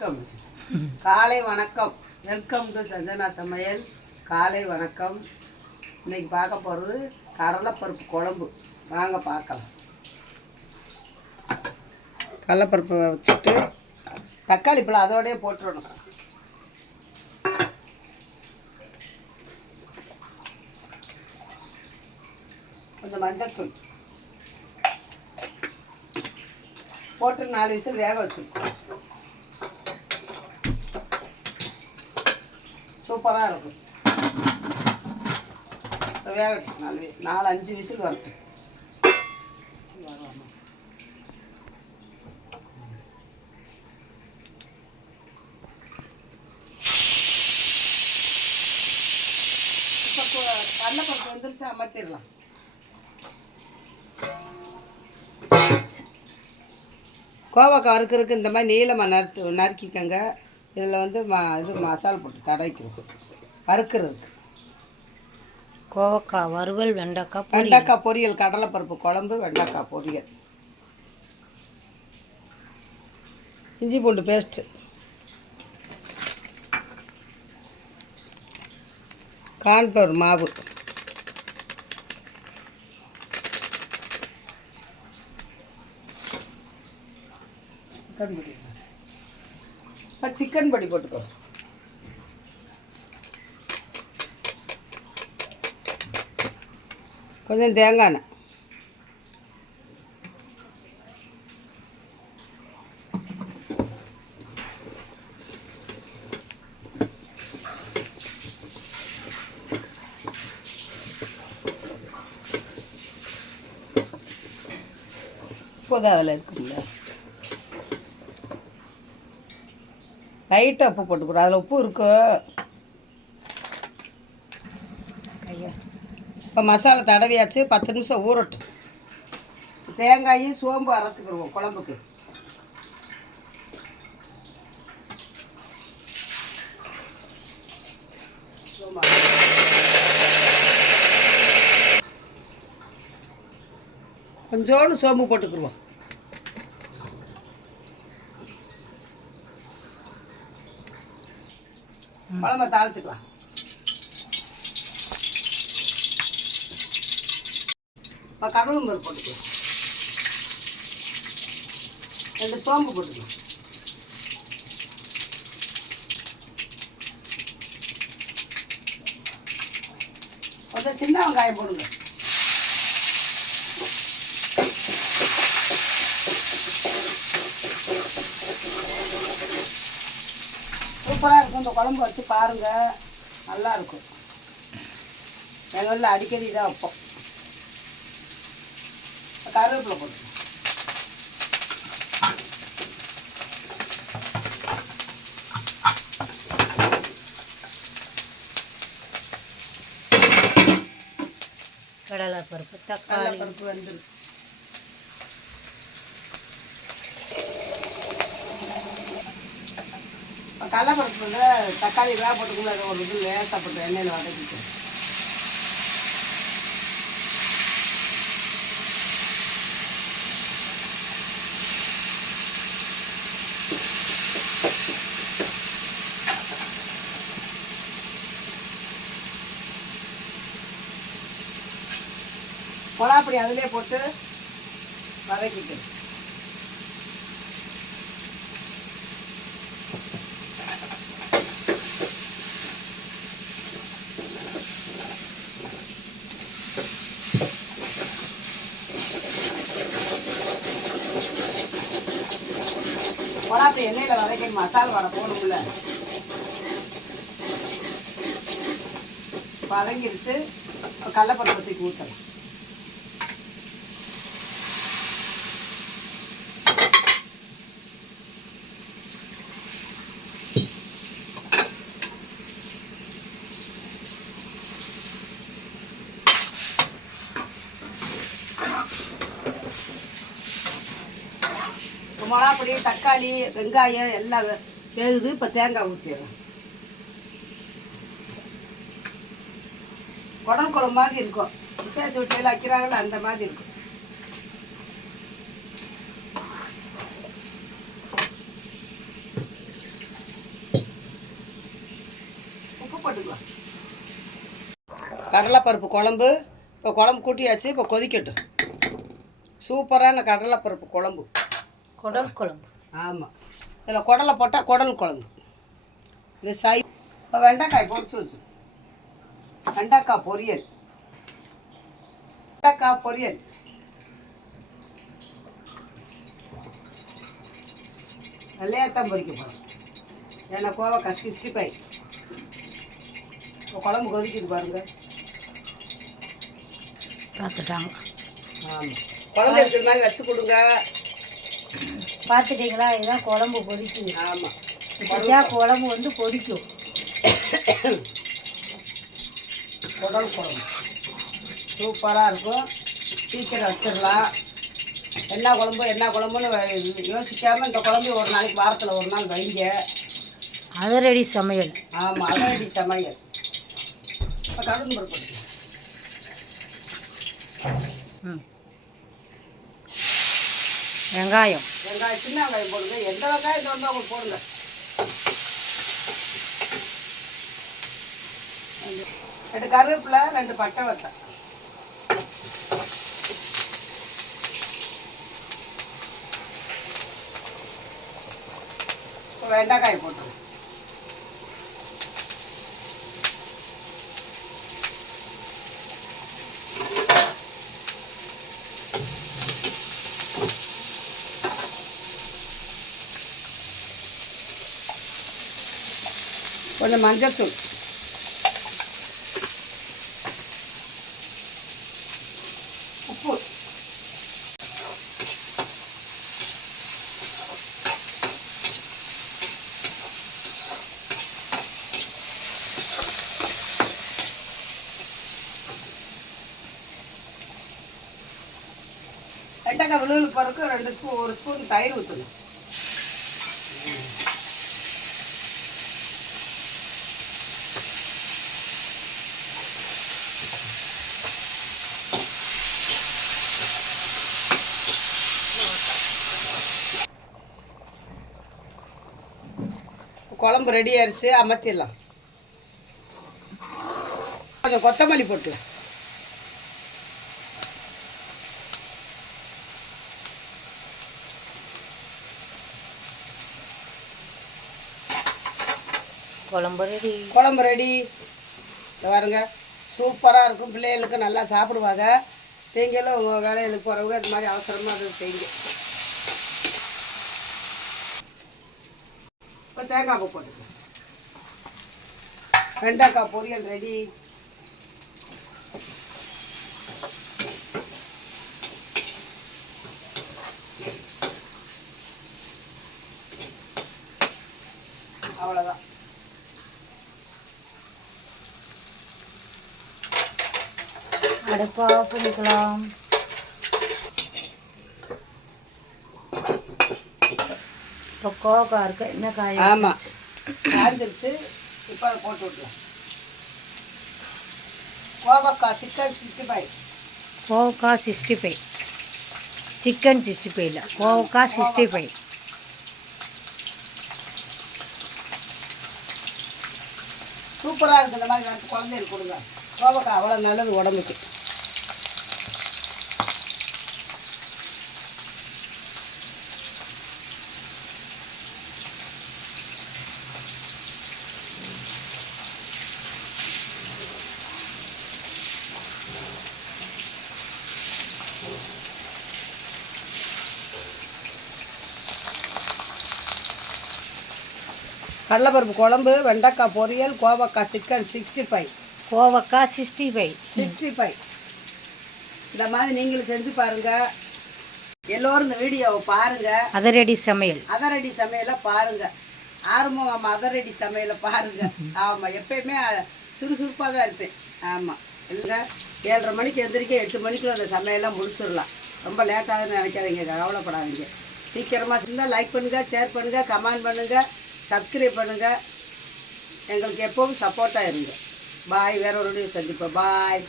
வணக்கம். காலை வணக்கம். வெல்கம் டு சஞ்சனா சமையல். காலை வணக்கம். இன்னைக்கு பார்க்க போகிறது கடலைப்பருப்பு குழம்பு. வாங்க பார்க்கலாம். கடலைப்பருப்பு வச்சுட்டு தக்காளி பழம் அதோடய போட்டுடணும் கொஞ்சம் மஞ்சத்தூள் போட்டு நாலு விசில் வேக வச்சுருக்கோம். சூப்பராக இருக்கும். வேகட்டும். நாலு நாலு அஞ்சு விசில் வரட்டும். இப்போ கடலைப்பருப்பு வந்துருச்சு அமர்த்திடலாம். கோவக்காய் அறுக்கிறதுக்கு இந்த மாதிரி நீளமாக நறுத்து நறுக்கிக்கங்க. இதில் வந்து ம இது மசால் போட்டு தடைக்கிறோம் வறுக்கிறதுக்கு. கோவக்காய் வறுவல் வெண்டைக்காய் வெண்டைக்காய் பொரியல் கடலைப்பருப்பு குழம்பு வெண்டைக்காய் பொரியல். இஞ்சி பூண்டு பேஸ்ட்டு. கார்ன்ஃப்ளவர் மாவு. இப்போ சிக்கன் பொடி போட்டுக்கோ. கொஞ்சம் தேங்காய் எண்ணெய். போதும் அதில் இருக்குங்களா லைட்டாக உப்பு போட்டுக்கூடாது அதில் உப்பு இருக்கு. கையா இப்போ மசாலா தடவியாச்சு. பத்து நிமிஷம் ஊறட்டும். தேங்காயும் சோம்பு அரைச்சிக்கிடுவோம் குழம்புக்கு. கொஞ்சோண்டு சோம்பு போட்டுக்குருவோம். குழம்ப தாளிச்சுக்கலாம். இப்போ கடலும் பருப்பு போட்டுக்கலாம். ரெண்டு சோம்பு போட்டுக்கலாம். கொஞ்சம் சின்ன வெங்காயம் போடுங்க. சூப்பராக இருக்கும். இந்த குழம்பு வச்சு பாருங்கள் நல்லா இருக்கும். எங்கள் வீட்டில் அடிக்கடி இதான் வைப்போம். கருவேப்பிலை போட்டு கடலை பருப்பு தக்காளி. பருப்பு வந்துருச்சு. கடலைப்பருப்புல தக்காளி வேக போட்டுக்குள்ள அதை ஒரு இது லேசாக போட்டு எண்ணெயில் வதக்கிட்டு. மிளகாப்பொடி அதிலே போட்டு வதக்கிட்டு. மிளகாப்பொடி எண்ணெயில் வதக்கி மசாலா வடை போகணும்ல வதங்கிருச்சு. இப்போ கடலைப்பருப்பு தூக்கி ஊற்றலாம் மிளகாப்பொடி தக்காளி வெங்காயம் எல்லாம் வேகுது. இப்போ தேங்காய் ஊற்றிடுறேன் குடல் குளம் மாதிரி இருக்கும். விசேஷ வீட்டில் வைக்கிறாங்கள அந்த மாதிரி இருக்கும். கடலைப்பருப்பு குழம்பு. இப்போ குழம்பு கூட்டியாச்சு. இப்போ கொதிக்கட்டும். சூப்பரான கடலைப்பருப்பு குழம்பு. குடல் குழம்பு. ஆமாம் இதில் குடலை போட்டால் குடல் குழம்பு. இது சை இப்போ வெண்டைக்காய் பொரிச்சு வச்சு வெண்டைக்காய் பொரியல். வெண்டைக்காய் பொரியல். வெள்ளையாத்தான் பொரிக்க போகிறோம் ஏன்னா கோவக்காய் சிக்ஸ்டி ஃபைவ். இப்போ குழம்பு கொதிக்குது பாருங்க. பார்த்துட்டாங்க. ஆமாம் குழம்பு இருக்கிற மாதிரி வச்சு கொடுங்க. பார்த்துட்டீங்களா? இதுதான் குழம்பு கொதிக்குது ஆமாம் இப்படிதான் குழம்பு வந்து கொதிக்கும் குடல் குழம்பு. சூப்பராக இருக்கும். சீக்கிரம் வச்சிடலாம். என்ன குழம்பு என்ன குழம்புன்னு வ- யோசிக்காம இந்த குழம்பு ஒரு நாளைக்கு வாரத்தில் ஒரு நாள் வைங்க. அதிரடி சமையல். ஆமாம் அதடி சமையல். இப்போ போட்டுக்கலாம். ம். வெங்காயம். வெங்காயம் சின்ன வெங்காயம் போடுங்க. எந்த வெங்காயம் தோணுதோ அவங்க போடுங்க. ரெண்டு- கருவேப்பிலை ரெண்டு பட்டை வத்தல். வெண்டைக்காய் போட்டுருங்க. கொஞ்சம் மஞ்சத்தூள் உப்பு வெண்டைக்காய் விழுவில் பிறகு ரெண்டு ஸ்பூன் ஒரு ஸ்பூன் தயிர் ஊற்றுங்க குழம்பு ரெடி ஆயிடுச்சு அமர்த்திடலாம் கொஞ்சம் கொத்தமல்லி போட்டு. குழம்பு ரெடி குழம்பு ரெடி பாருங்க சூப்பராக இருக்கும். பிள்ளைகளுக்கு நல்லா சாப்பிடுவாங்க. நீங்களும் உங்கள் வேலைகளுக்கு போகிறவங்க இது மாதிரி அவசரமாக அது செய்யுங்க. தேங்காய் பூ போட்டுக்கலாம் வெண்டைக்காய் பொரியல் ரெடி. அவ்வளோதான் அடுப்பா பண்ணிக்கலாம். இப்போ கோவக்காய் இருக்கு என்ன காய் ஆமாம் காஞ்சிருச்சு இப்போ அதை போட்டு விட்லாம் கோவக்காய் சிக்கன் சிக்ஸ்டி ஃபைவ். கோவக்காய் sixty five. Chicken sixty five இல்லை கோவக்காய் சிக்ஸ்டி ஃபைவ். சூப்பராக இருக்குது இந்த மாதிரி குழந்தைகளுக்கு கொடுங்க. கோவக்காய் அவ்வளோ நல்லது உடம்புக்கு. கடலைப்பருப்பு குழம்பு வெண்டைக்காய் பொரியல் கோவக்காய் சிக்கன் சிக்ஸ்டி ஃபைவ் கோவக்காய் சிக்ஸ்டி ஃபைவ் சிக்ஸ்டி ஃபைவ் இந்த மாதிரி நீங்களும் செஞ்சு பாருங்க. எல்லோரும் இந்த வீடியோவை பாருங்க. அதிரடி சமையல். அதரடி சமையலை பாருங்க. ஆறுமுகம் அதரடி சமையலை பாருங்க. ஆமாம் எப்பயுமே சுறுசுறுப்பாக தான் இருப்பேன். ஆமாம் இல்லை ஏழரை மணிக்கு எந்திரிக்க எட்டு மணிக்குள்ள அந்த சமையலாம் முடிச்சிடலாம். ரொம்ப லேட்டாகுதுன்னு நினைக்காதீங்க கவலைப்படாதீங்க. சீக்கிரமாக இருந்தால் லைக் பண்ணுங்கள் ஷேர் பண்ணுங்கள் கமெண்ட் பண்ணுங்கள் சப்ஸ்கிரைப் பண்ணுங்கள் எங்களுக்கு எப்பவும் சப்போர்ட்டாக இருங்க. பாய் வேற ஒரு சந்திப்போம். பாய்